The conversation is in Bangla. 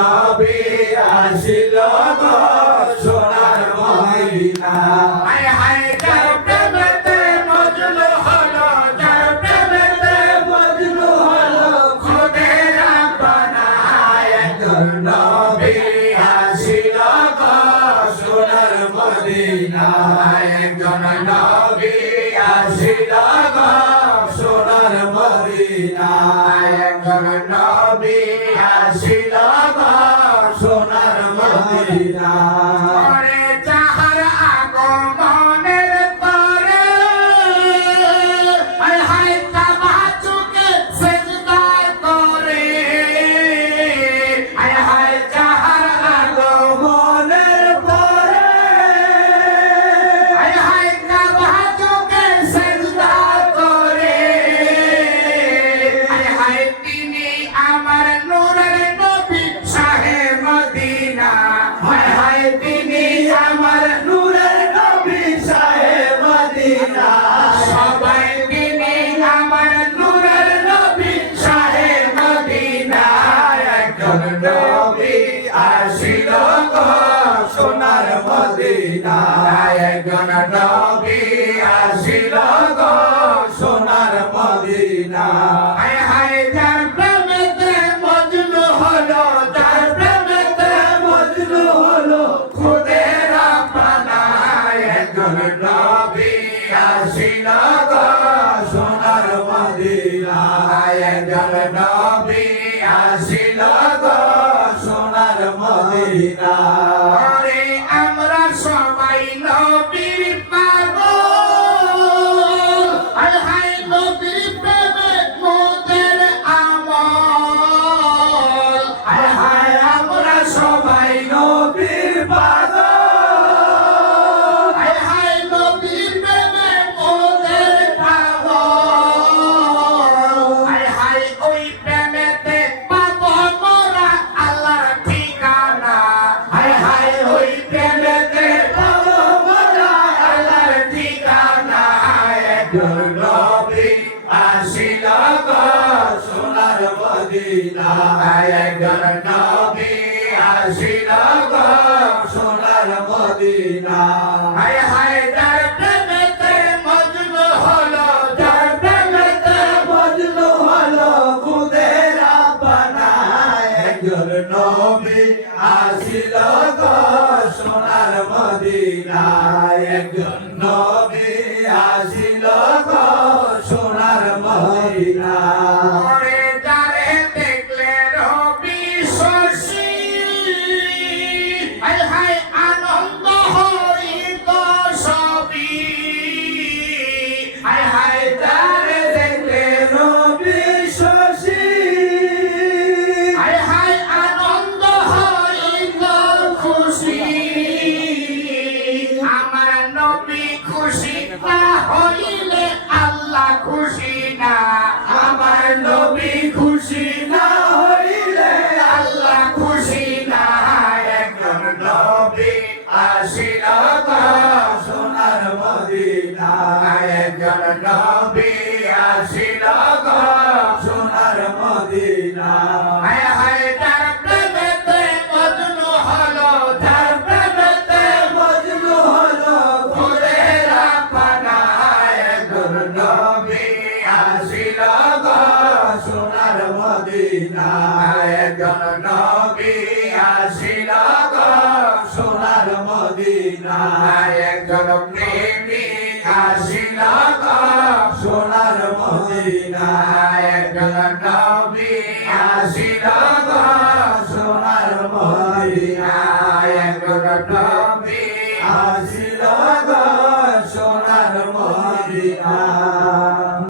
নবী আসিল গো সোনার মদিনা হায় হায় যার প্রেমেতে মজনু হলো যার প্রেমেতে মজনু হলো খুদের আপনা একজন নবী আসিল গো সোনার মদিনা একজন নবী আসিল গো সোনার মদিনা একজন নবী আসিল গো সোনার মদিনা ওরে যাহার আগমনের তরে হায় হায় কাবা চুকে সিজদা করে হায় হায় যাহার আগমনের তরে হায় হায় কাবা চুকে সিজদা করে হায় হায় তিনি আমার নূরের নবী শাহে মদিনা হায় হায় তিনি আমার নূরের নবী শাহে মদিনা সবাই তিনি আমার নূরের নবী শাহে মদিনা একজন নবী আসিল গো সোনার মদিনা একজন নবী আসিল গো সোনার মদিনা হায় হায় যার প্রেমেতে মজনু হলো যার প্রেমেতে মজনু হলো খুদের আপনা একজন নবী আসিল গো সোনার মদিনা একজন নবী আসিল গো সোনার মদিনা ওরে আমরা সবাই নবীর পাগল হায় হায় নবীর প্রেমে মোদের আমল হায় হায় আমরা সবাই নবীর পাগল হায় হায় নবীর প্রেমে মোদের পাগল হায় হায় ওই প্রেমেতে পাবো মোরা আল্লাহর ঠিকানা হায় হায় ওই প্রেমেতে পাবো মোরা আল্লাহর ঠিকানা একজন নবী আসিল গো সোনার মদিনা একজন নবী আসিল গো সোনার মদিনা হায় হায় যার প্রেমেতে মজনু হলো যার প্রেমেতে মজনু হলো খুদের আপনা একজন নবী আসিল গো সোনার মদিনা একজন নবী আসিল গো সোনার মদিনা ওরে যারে দেখলে রবি শশী হায় হায় আনন্দ হইত সবই হায় হায় যারে দেখলে রবি শশী হায় হায় আনন্দ হইত খুশি আমার নবী খুশি না হইলে আল্লাহ খুশি না আমার নবী খুশি না হইলে আল্লাহ খুশি না একজন নবী আসিল গো সোনার মদিনা একজন নবী আসিল গো সোনার মদিনা হায় হায় যার প্রেমেতে মজনু হলো যার প্রেমেতে মজনু হলো খুদের আপনা একজন নবী আসিল গো সোনার মদিনা একজন নবী আসিল গো সোনার মদিনা একজন প্রেমিক আসিল গো সোনার